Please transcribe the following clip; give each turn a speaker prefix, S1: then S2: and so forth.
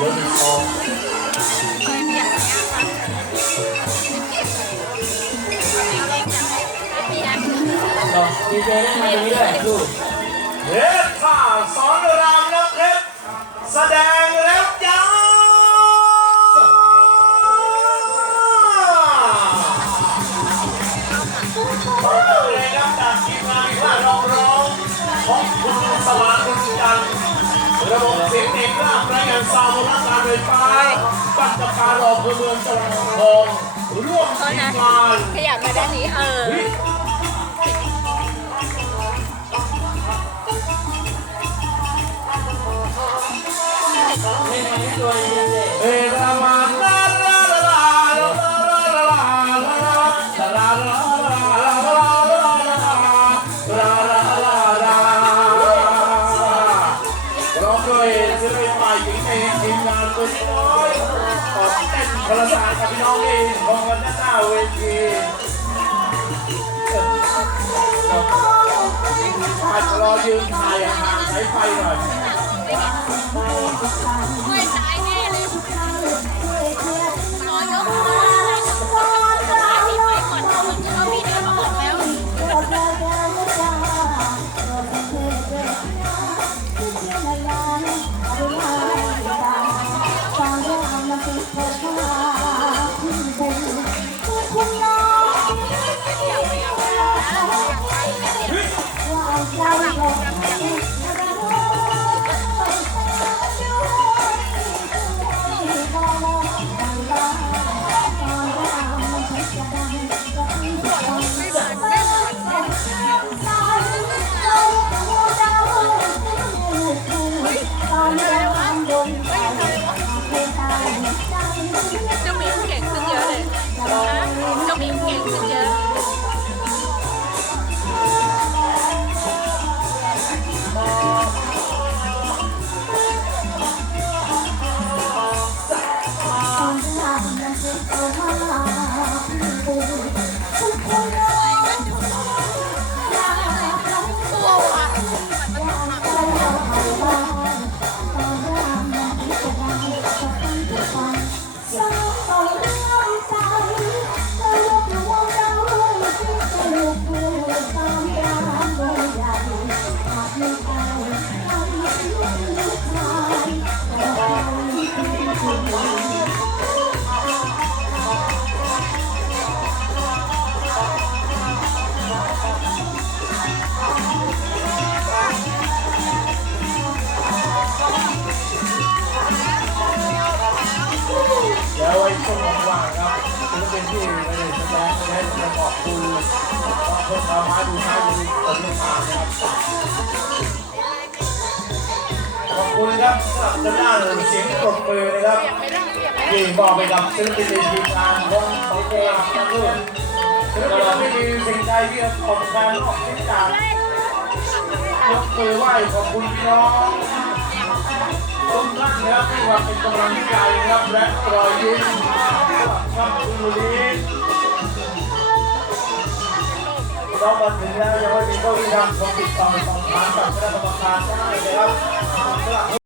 S1: ลดคอต่
S2: อข้าร้อนรามแล้วแสดงแล้วจ้า ของคุณสว่างคุณจันระบบเสียงเอกราชรายงานซาวด์และการไฟฟ้าปัจจุบันออกเมืองจังหวัดทองร่วม
S3: ที
S2: มงาน
S3: ขยับมาด้านนี้เออ
S1: เล่นมาที่ตัวดีเจ
S2: เอรามา ร้องด้วยศิลปินฝ่ายหญิงในทีมงานตัวน้อยตอบเต้นคนละสายกับพี่น้องเองมองกันหน้าเวทีอาจจะรอยืนถ่ายห่างสายไฟหน่อย
S3: someone เดี๋ยว
S2: ไว้ช่วางๆครับศิลปินที่ไม่ได้แสดงไม่ได้จะขอบคุณขอบคุณชาวไม้ดูท้ายอยู่ตรงนี้มานครับขอบคุณครับสำหรับด้านเสียงปรบมือนะครับ
S3: ไม่ได้เปียกไหม
S2: ที่มอบไปกับศิลปินในทีมงานของสองเกมทั้งคู่ศิลปินไม่มีสิ่งใดที่จะตอบแทนนอกจากยกมือไหว้ขอบคุณพี่น้อง ทุกท่านนะครับที่มาเป็นกำลังใจนะครับและรอยยิ้มครับคุณลุลีเรามาถึงแล้วยังไม่มีเก้าอี้ดำของติดต่อสอบถามกับคณะกรรมการได้เลยครับ